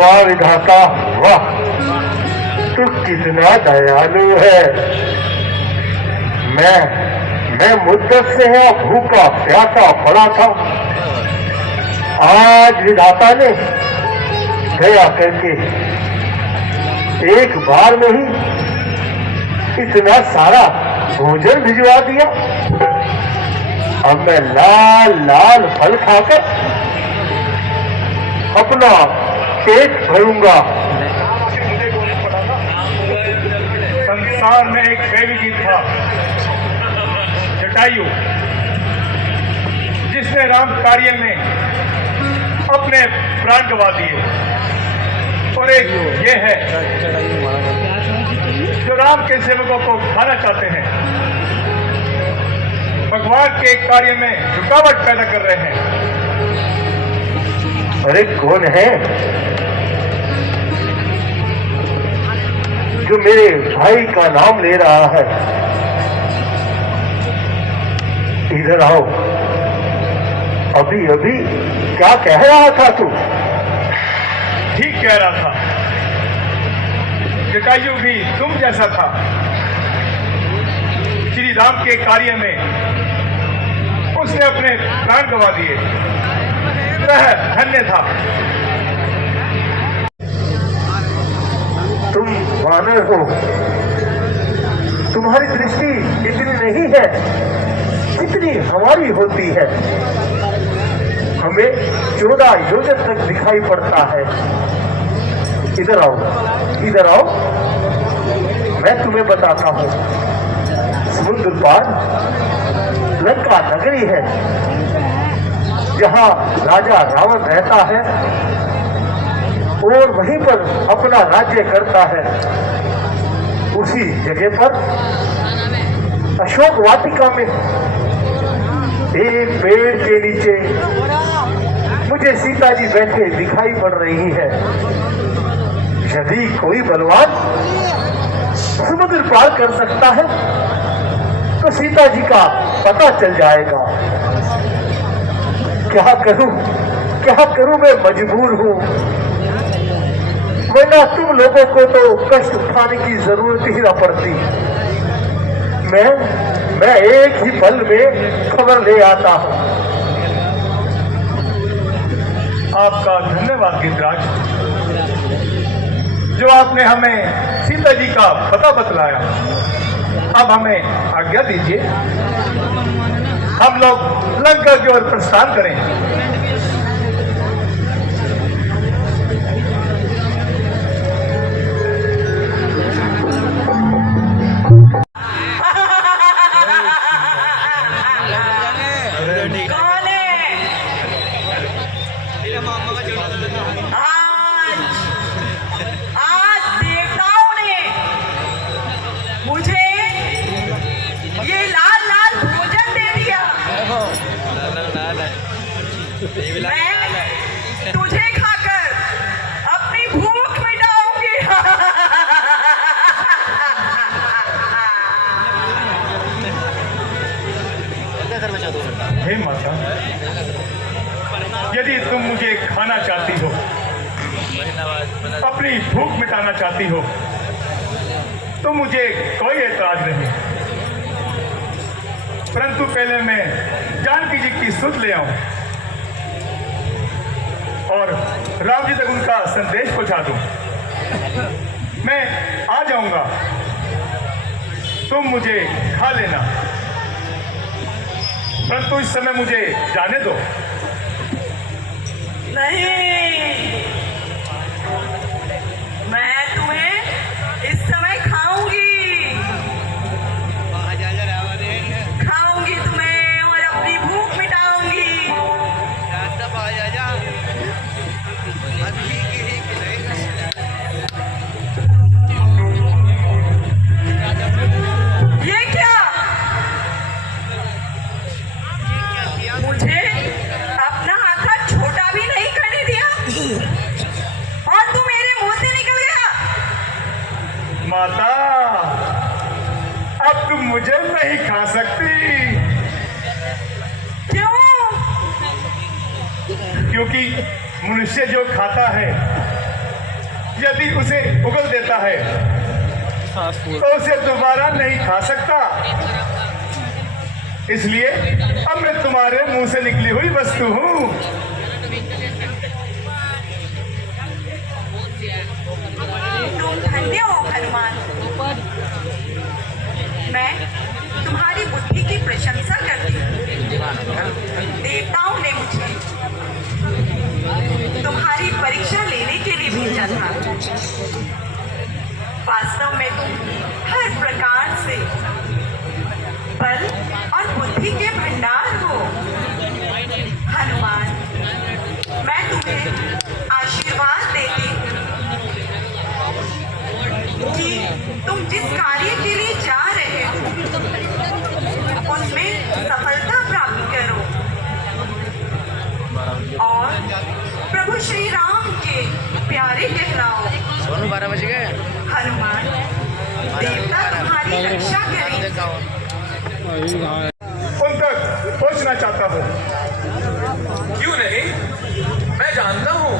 वाह विधाता वाह, तू कितना दयालु है। मैं मुद्दत से है भूखा प्यासा पड़ा था। आज विधाता ने दया करके एक बार में ही इतना सारा भोजन भिजवा दिया। अब मैं लाल लाल फल खाकर अपना पेट भरूंगा। संसार में एक देवी था जटायु, जिसने राम कार्य में अपने प्राण गंवा दिए। और एक ये है जो राम के सेवकों को खाना चाहते हैं, भगवान के कार्य में रुकावट पैदा कर रहे हैं। अरे कौन है जो मेरे भाई का नाम ले रहा है? इधर आओ। अभी अभी क्या कह रहा था तू? ठीक कह रहा था। जटायु भी तुम जैसा था। श्री राम के कार्य में उसने अपने प्राण गंवा दिए। वह धन्य था। तुम वानर हो, तुम्हारी दृष्टि इतनी नहीं है जितनी हमारी होती है। हमें 14 योजन तक दिखाई पड़ता है। इधर आओ, इधर आओ, मैं तुम्हें बताता हूं। समुद्र पार लंका नगरी है, जहां राजा रावण रहता है और वहीं पर अपना राज्य करता है। उसी जगह पर अशोक वाटिका में एक पेड़ के नीचे मुझे सीता जी बैठे दिखाई पड़ रही है। यदि कोई बलवान समुद्र पार कर सकता है तो सीता जी का पता चल जाएगा। क्या करूं, मैं मजबूर हूं, वरना तुम लोगों को तो कष्ट उठाने की जरूरत ही न पड़ती। मैं एक ही पल में खबर ले आता हूं। आपका धन्यवाद गिरिराज, जो आपने हमें सीता जी का पता बतलाया। अब हमें आज्ञा दीजिए, हम लोग लंका की ओर प्रस्थान करें। मैं तुझे खाकर अपनी भूख मिटाऊंगी। हे माता, यदि तुम मुझे खाना चाहती हो, अपनी भूख मिटाना चाहती हो, तो मुझे कोई एतराज नहीं। परंतु पहले मैं जानकी जी की सुध ले आऊं और राम जी तक उनका संदेश पहुंचा दूं। मैं आ जाऊंगा, तुम मुझे खा लेना, परंतु इस समय मुझे जाने दो। नहीं, मैं तुम्हें इस समय खाऊंगी तुम्हें और अपनी भूख मिटाऊंगी। ये क्या? मुझे अपना हाथ छोटा भी नहीं करने दिया और तू मेरे मुंह से निकल गया। माता, अब तुम मुझे नहीं खा सकती। क्यों? क्योंकि मनुष्य जो खाता है यदि उसे उगल देता है तो उसे दोबारा नहीं खा सकता। इसलिए अब मैं तुम्हारे मुंह से निकली हुई वस्तु हूं। तुम धन्य हो हनुमान। मैं तुम्हारी बुद्धि की प्रशंसा करती हूँ। देवताओं ने मुझे तुम्हारी परीक्षा लेने के लिए भेजा था। वास्तव में तुम हर प्रकार से बल और बुद्धि के भंडार हो। हनुमान, मैं तुम्हें आशीर्वाद देती हूँ कि तुम जिस कार्य के लिए जा रहे हो उसमें सफलता प्राप्त करो और प्रभु श्री राम के प्यारे कहलाओ। 12 बज गए। हनुमान, देवता तुम्हारी रक्षा करें। उन तक पहुंचना चाहता हूं। क्यों नहीं? मैं जानता हूं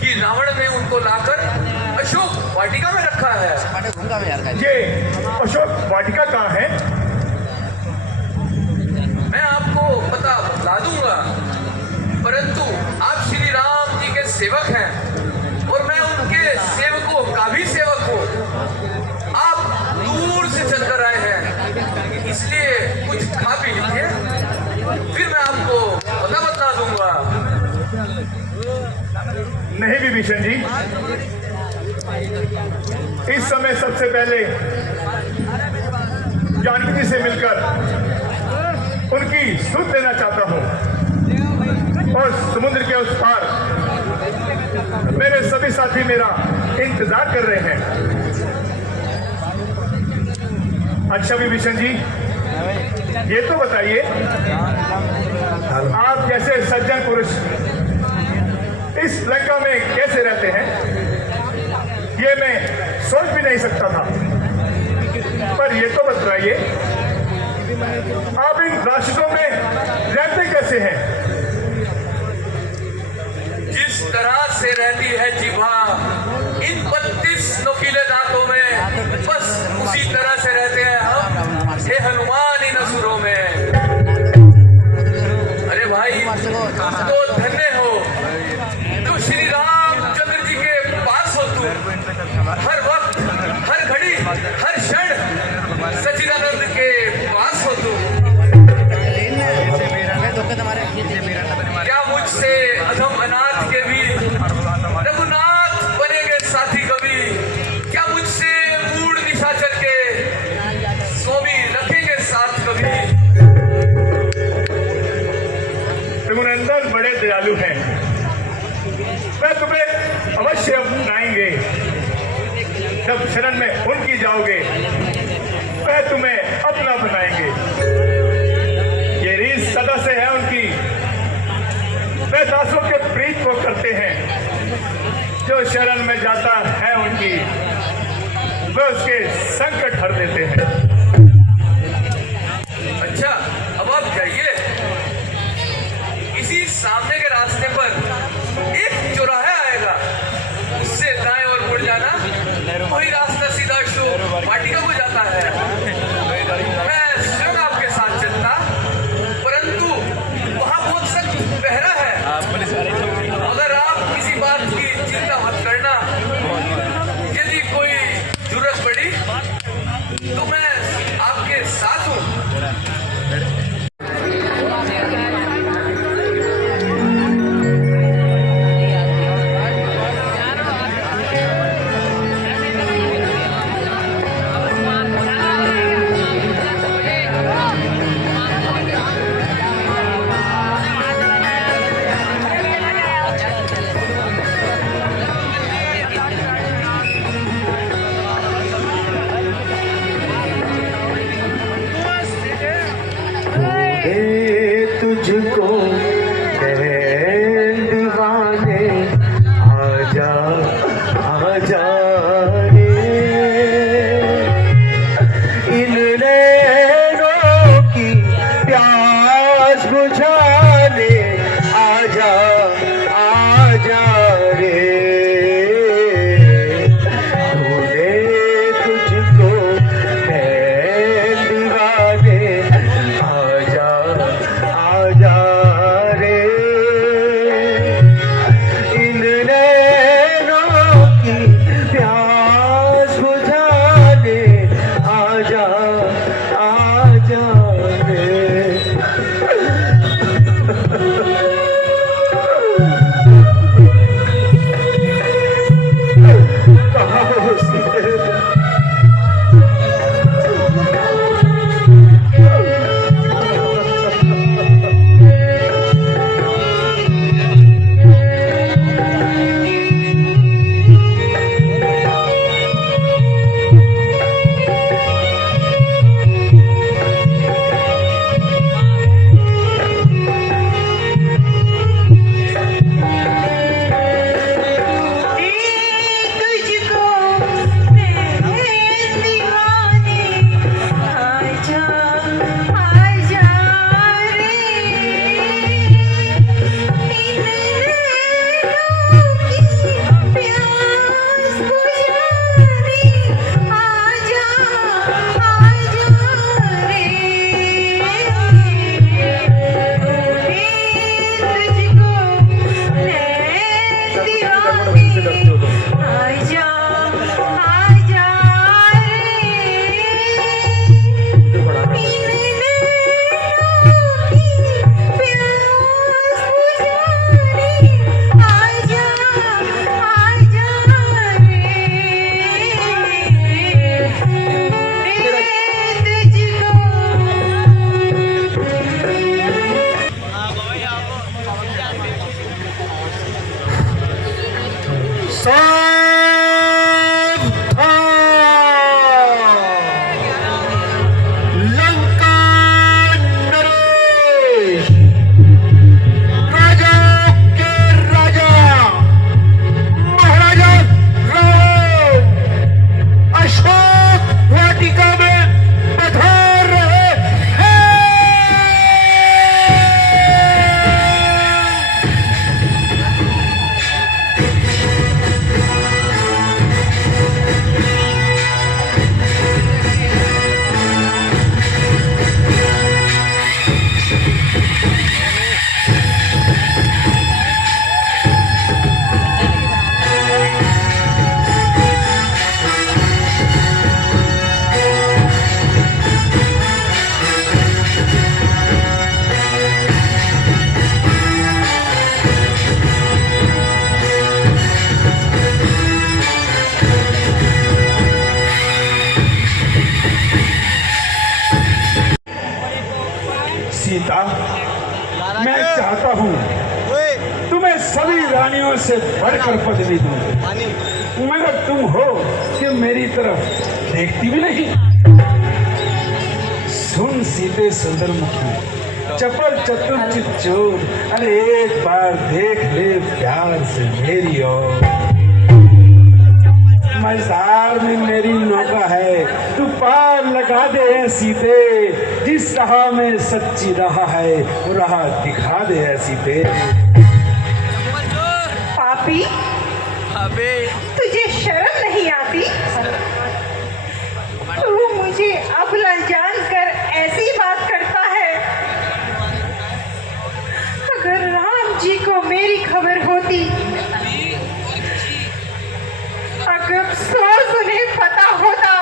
कि रावण ने उनको लाकर अशोक वाटिका में रखा है। घूंगा में यार। ये अशोक वाटिका कहाँ है? मैं आपको पता बता दूंगा, परंतु आप श्री राम जी के सेवक हैं और मैं उनके सेवकों का भी सेवक हूँ। आप दूर से चलकर आए हैं, इसलिए कुछ खा पी लीजिए, फिर मैं आपको पता बता दूंगा। नहीं विभीषण जी, इस समय सबसे पहले जानकी जी से मिलकर उनकी सुध लेना चाहता हूं और समुद्र के उस पार मेरे सभी साथी मेरा इंतजार कर रहे हैं। अच्छा विभीषण जी, ये तो बताइए, आप जैसे सज्जन पुरुष इस लंका में कैसे रहते हैं? ये मैं सोच भी नहीं सकता था। पर ये तो बताइए, आप इन राष्ट्रों में रहते कैसे हैं? जिस तरह से रहती है जिह्वा इन 32 नुकीले दांतों में, बस उसी तरह से रहते हैं हम हे हनुमान इन असुरों में। अरे भाई, तो धन्य हो तो श्री रामचंद्र जी के पास हो। तुम हर वक्त, हर घड़ी, हर क्षण सच्चिदानंद के पास हो। तुम क्या मुझसे अधम अनाथ के भी रघुनाथ बनेंगे साथी कभी? क्या मुझसे मूड निशाचर के स्वामी रखेंगे साथ कभी? रघुनंदन बड़े दयालु हैं, मैं तुम्हें अवश्य अपनाएंगे। जब शरण में उनकी जाओगे वह तुम्हें अपना बनाएंगे। ये रीत सदा से है उनकी। वे दासों के प्रीत को करते हैं। जो शरण में जाता है उनकी, वे उसके संकट हर देते हैं। अच्छा, अब आप जाइए। इसी सामने के रास्ते पर एक चौराहा आएगा, उससे दाएं ओर मुड़ जाना, वही रास्ता सीधा अशोक वाटिका को जाता है। मैं स्वयं आपके साथ चलता, परंतु वहां बहुत सख्त पहरा है। अगर आप किसी बात की चिंता मत करना, यदि कोई जरूरत पड़ी तो मैं आपके साथ हूँ। तुझको दीवाने आजा आजा रे, इन नैनों की प्यास बुझाने आजा आजा रे। सीता, मैं चाहता हूँ तुम्हें सभी रानियों से बढ़कर पदवी दूं, मगर तुम हो कि मेरी तरफ देखती भी नहीं। सुन सीते सुंदर मुखी, चपल चतुर चित चोर, अरे एक बार देख ले प्यार से मेरी ओर। मझधार में मेरी नौका है, तू पार लगा दे सीते, जिस राह में सच्ची राह है वो राह दिखा दे सीते। पापी, तुझे शर्म नहीं आती? तू मुझे अबला जानकर ऐसी बात करता है। अगर राम जी को मेरी खबर होती, अगर अफसोस उन्हें पता होता,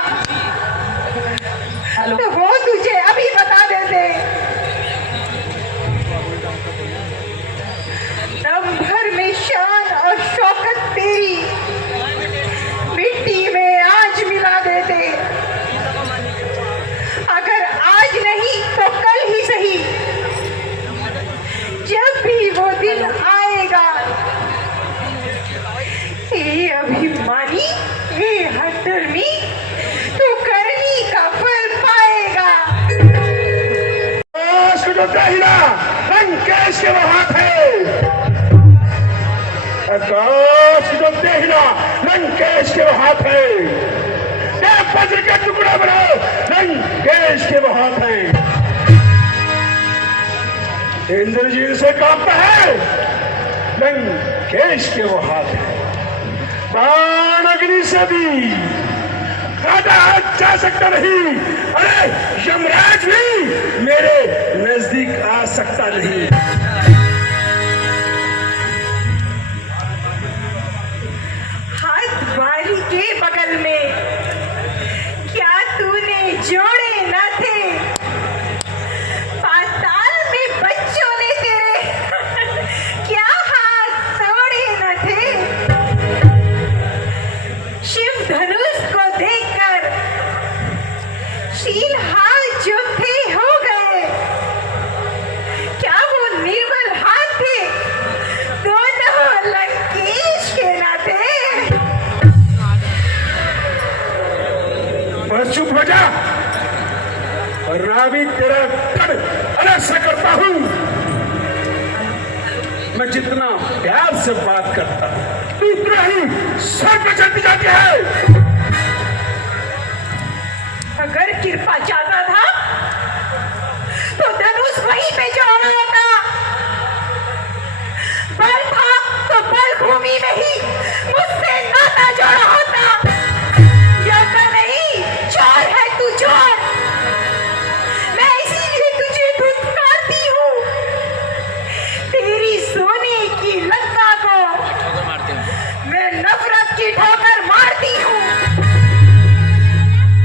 तो वो तुझे अभी बता देते। दम भर में शान और शौकत तेरी मिट्टी में आज मिला देते। अगर आज नहीं तो कल ही सही, जब भी वो दिन आएगा, ए अभिमानी, ए हठधर्मी, तू करनी का फल पाएगा। जो दहिना लंकेश के वो हाथ है, आकाश जो दहिना लंकेश के वो हाथ है, वज्र के टुकड़ा बनाओ लंकेश के वो हाथ है। इंद्रजीत से कांपता है लंकेश के वो हाथ है। बाण अग्नि से भी काटा जा सकता नहीं, अरे यमराज भी मेरे नजदीक आ सकता नहीं। हाथ बारी के बगल में क्या तूने जोड़े न थे? पाताल में बच्चों ने तेरे क्या हाथ तोड़े न थे? शिव धनुष को देखकर शील हाथ जो थे हो गए, क्या वो निर्बल हाथ थे? दोनों लंकेश के न थे? बस चुप हो जा, वरना भी तेरा कड़ अलग से करता हूं। मैं जितना प्यार से बात करता हूं, तू उतना ही सर पे चढ़ती जाती है।